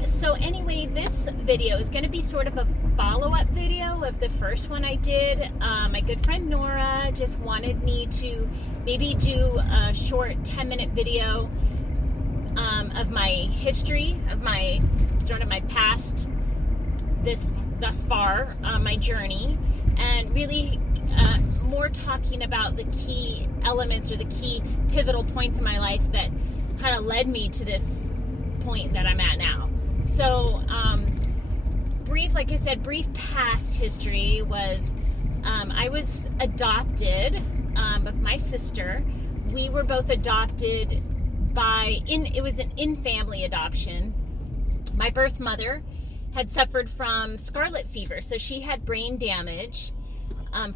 So anyway, this video is going to be sort of a follow-up video of the first one I did. My good friend Nora just wanted me to maybe do a short 10-minute video of my history, of my sort of my past thus far, my journey, and really more talking about the key elements or the key pivotal points in my life that kind of led me to this point that I'm at now. So, like I said, brief past history was, I was adopted with my sister. We were both adopted it was an in-family adoption. My birth mother had suffered from scarlet fever, so she had brain damage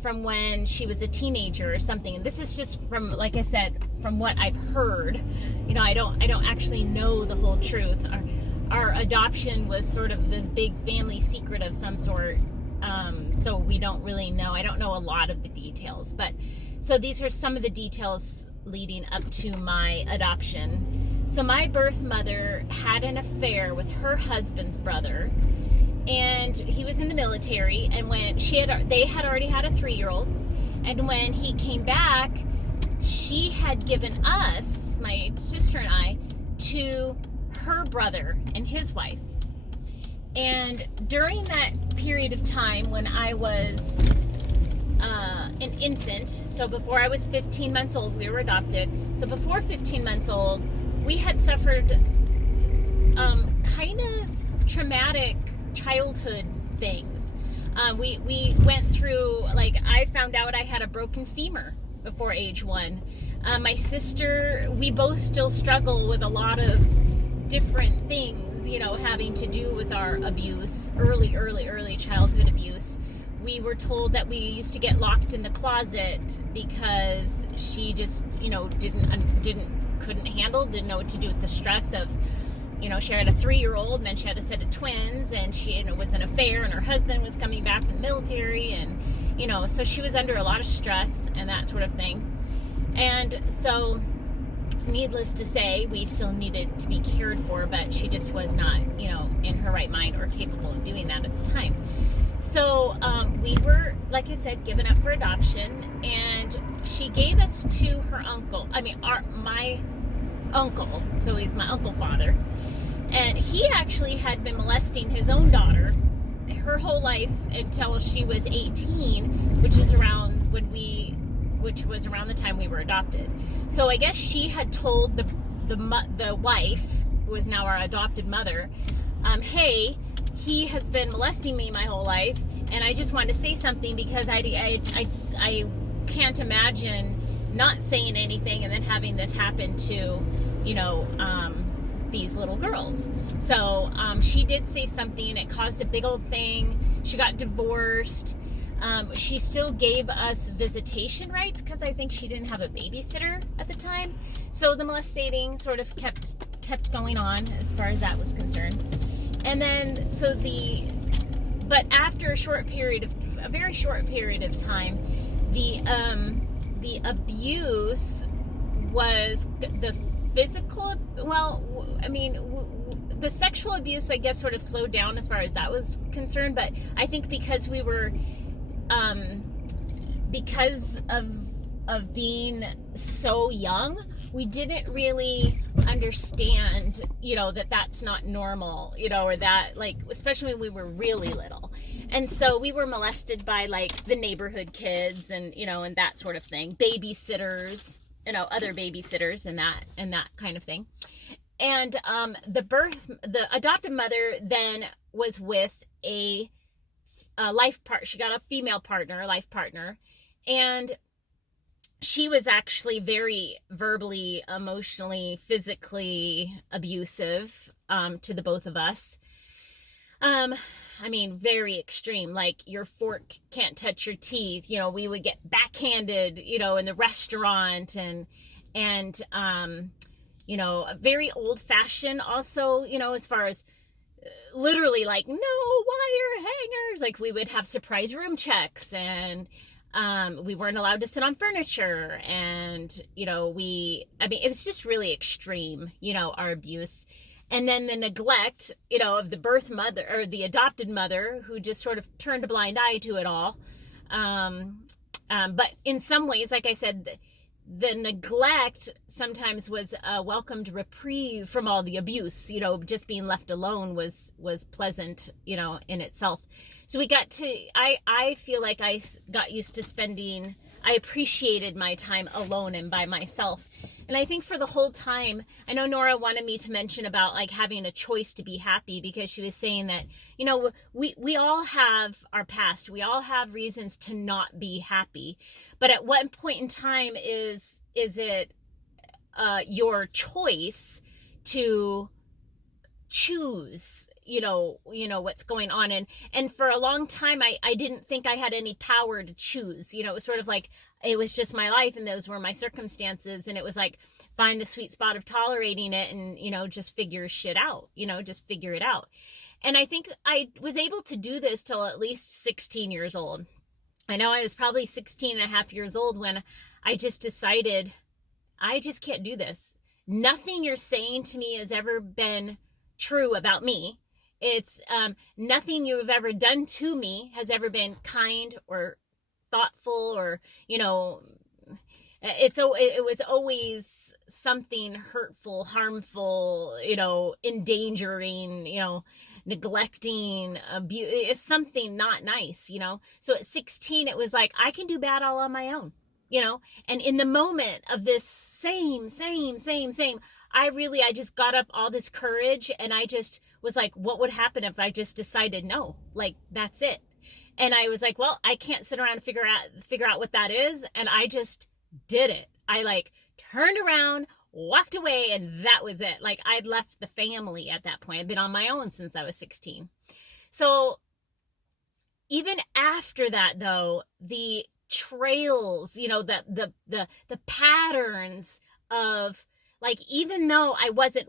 from when she was a teenager or something. And this is just from, like I said, from what I've heard. You know, I don't actually know the whole truth. Our adoption was sort of this big family secret of some sort. So we don't really know. I don't know a lot of the details, but so these are some of the details leading up to my adoption. So my birth mother had an affair with her husband's brother, and he was in the military, and when they had already had a 3-year-old, and when he came back, she had given us, my sister and I, to her brother and his wife. And during that period of time when I was an infant, so before I was 15 months old, we were adopted. So before 15 months old, we had suffered kind of traumatic childhood things. We went through, like, I found out I had a broken femur before age 1. My sister, we both still struggle with a lot of different things, you know, having to do with our abuse, early childhood abuse. We were told that we used to get locked in the closet because she just, you know, couldn't handle, didn't know what to do with the stress of, you know, she had a 3-year-old, and then she had a set of twins, and it was an affair, and her husband was coming back from the military, and, you know, so she was under a lot of stress and that sort of thing. And so, needless to say, we still needed to be cared for, but she just was not, you know, in her right mind or capable of doing that at the time. So we were, like I said, given up for adoption, and she gave us to her uncle. My uncle, so he's my uncle father, and he actually had been molesting his own daughter her whole life until she was 18, which was around the time we were adopted. So I guess she had told the wife, who is now our adopted mother, hey, he has been molesting me my whole life, and I just wanted to say something because I can't imagine not saying anything and then having this happen to, you know, these little girls. So she did say something. It caused a big old thing. She got divorced. She still gave us visitation rights because I think she didn't have a babysitter at the time. So the molestating sort of kept going on as far as that was concerned. And then but after a very short period of time, the abuse was the physical, the sexual abuse, I guess, sort of slowed down as far as that was concerned. But I think because we were, because of being so young, we didn't really understand, you know, that that's not normal, you know, or that, like, especially when we were really little. And so we were molested by, like, the neighborhood kids and, you know, and that sort of thing, babysitters, you know, other babysitters and that kind of thing. And the adopted mother then was with a life partner. She got a female partner, a life partner, and she was actually very verbally, emotionally, physically abusive to the both of us. Very extreme. Like, your fork can't touch your teeth. You know, we would get backhanded, you know, in the restaurant, and you know, very old fashioned also, you know, as far as literally, like, no wire hangers. Like, we would have surprise room checks, and we weren't allowed to sit on furniture, and, you know, it was just really extreme, you know, our abuse. And then the neglect, of the birth mother or the adopted mother who just sort of turned a blind eye to it all. But in some ways, like I said, the neglect sometimes was a welcomed reprieve from all the abuse. Just being left alone was pleasant, in itself. So I feel like I got used to I appreciated my time alone and by myself. And I think for the whole time, I know Nora wanted me to mention about like having a choice to be happy, because she was saying that, we all have our past. We all have reasons to not be happy. But at what point in time is it your choice to choose, what's going on? And for a long time, I didn't think I had any power to choose. It was sort of like, it was just my life and those were my circumstances. And it was like, find the sweet spot of tolerating it and, just figure shit out, just figure it out. And I think I was able to do this till at least 16 years old. I know I was probably 16 and a half years old when I just decided, I just can't do this. Nothing you're saying to me has ever been true about me. It's nothing you've ever done to me has ever been kind or thoughtful, or it was always something hurtful, harmful, endangering, neglecting, abuse. It's something not nice, So at 16, it was like, I can do bad all on my own, and in the moment of this same, I just got up all this courage, and I just was like, what would happen if I just decided no? Like, that's it. And I was like, well, I can't sit around and figure out what that is. And I just did it. I like turned around, walked away, and that was it. Like, I'd left the family at that point. I'd been on my own since I was 16. So even after that, though, the trails, the patterns of, like, even though I wasn't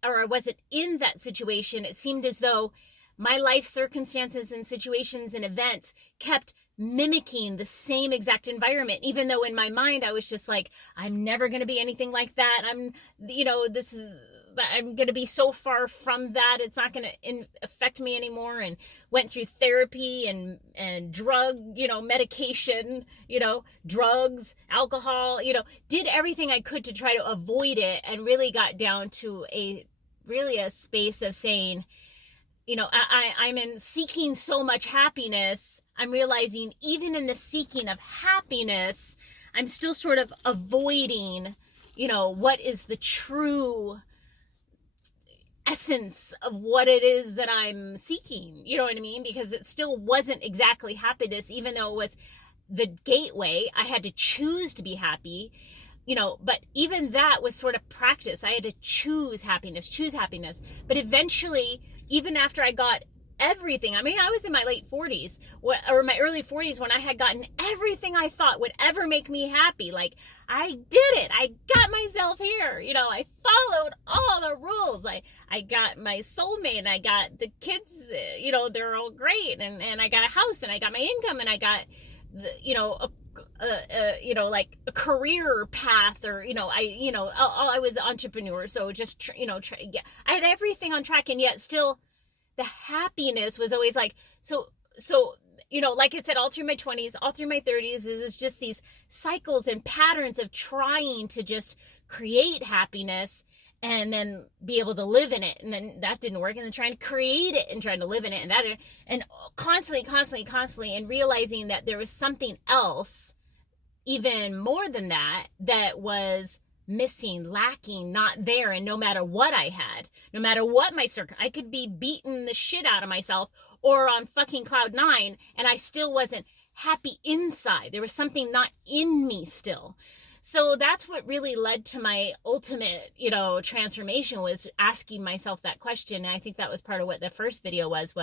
I wasn't in that situation, it seemed as though my life circumstances and situations and events kept mimicking the same exact environment, even though in my mind I was just like, I'm never going to be anything like that. I'm going to be so far from that. It's not going to affect me anymore. And went through therapy and drug, medication, drugs, alcohol, did everything I could to try to avoid it, and really got down to a space of saying, I'm in seeking so much happiness. I'm realizing even in the seeking of happiness, I'm still sort of avoiding, what is the true essence of what it is that I'm seeking. You know what I mean? Because it still wasn't exactly happiness, even though it was the gateway. I had to choose to be happy, but even that was sort of practice. I had to choose happiness. But eventually, even after I got everything, I mean, I was in my late 40s or my early 40s when I had gotten everything I thought would ever make me happy. Like, I did it. I got myself here. I followed all the rules. I got my soulmate, and I got the kids, they're all great. And I got a house, and I got my income, and I got like a career path, or, I was an entrepreneur. So just, I had everything on track, and yet still the happiness was always like, so, like I said, all through my 20s, all through my 30s, it was just these cycles and patterns of trying to just create happiness and then be able to live in it. And then that didn't work. And then trying to create it and trying to live in it, and constantly, and realizing that there was something else, even more than that was missing, lacking, not there. And no matter what I had, no matter what I could be beating the shit out of myself or on fucking cloud 9, and I still wasn't happy inside. There was something not in me still. So that's what really led to my ultimate, transformation, was asking myself that question. And I think that was part of what the first video was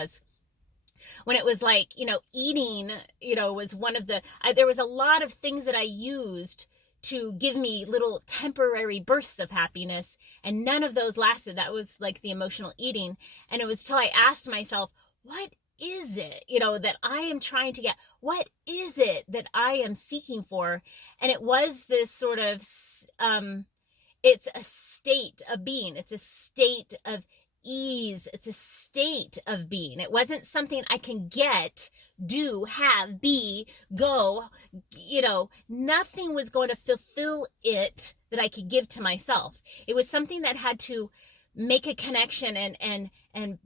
when it was like, eating, was one of there was a lot of things that I used to give me little temporary bursts of happiness, and none of those lasted. That was like the emotional eating. And it was till I asked myself, what is it, that I am trying to get? What is it that I am seeking for? And it was this sort of, It's a state of being. It's a state of ease. It's a state of being. It wasn't something I can get, do, have, be, go. Nothing was going to fulfill it that I could give to myself. It was something that had to make a connection and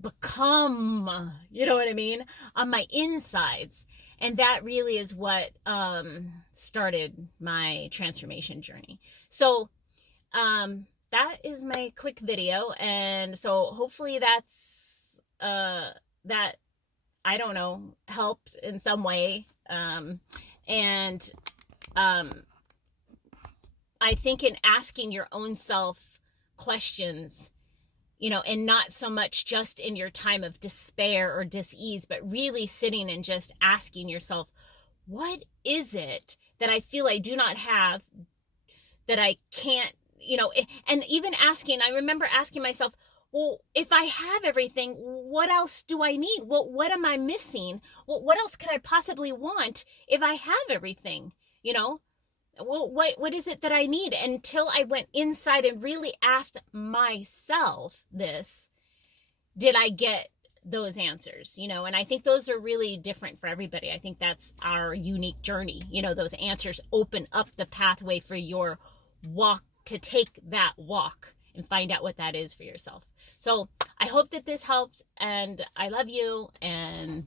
become, you know what I mean, on my insides. And that really is what started my transformation journey. So that is my quick video. And so hopefully that's that, I don't know, helped in some way. And I think in asking your own self questions, and not so much just in your time of despair or dis-ease, but really sitting and just asking yourself, what is it that I feel I do not have, that I can't, and even asking, I remember asking myself, well, if I have everything, what else do I need? What am I missing? What else could I possibly want if I have everything? Well, what is it that I need? Until I went inside and really asked myself this, did I get those answers? And I think those are really different for everybody. I think that's our unique journey. Those answers open up the pathway for your walk, to take that walk and find out what that is for yourself. So I hope that this helps, and I love you, and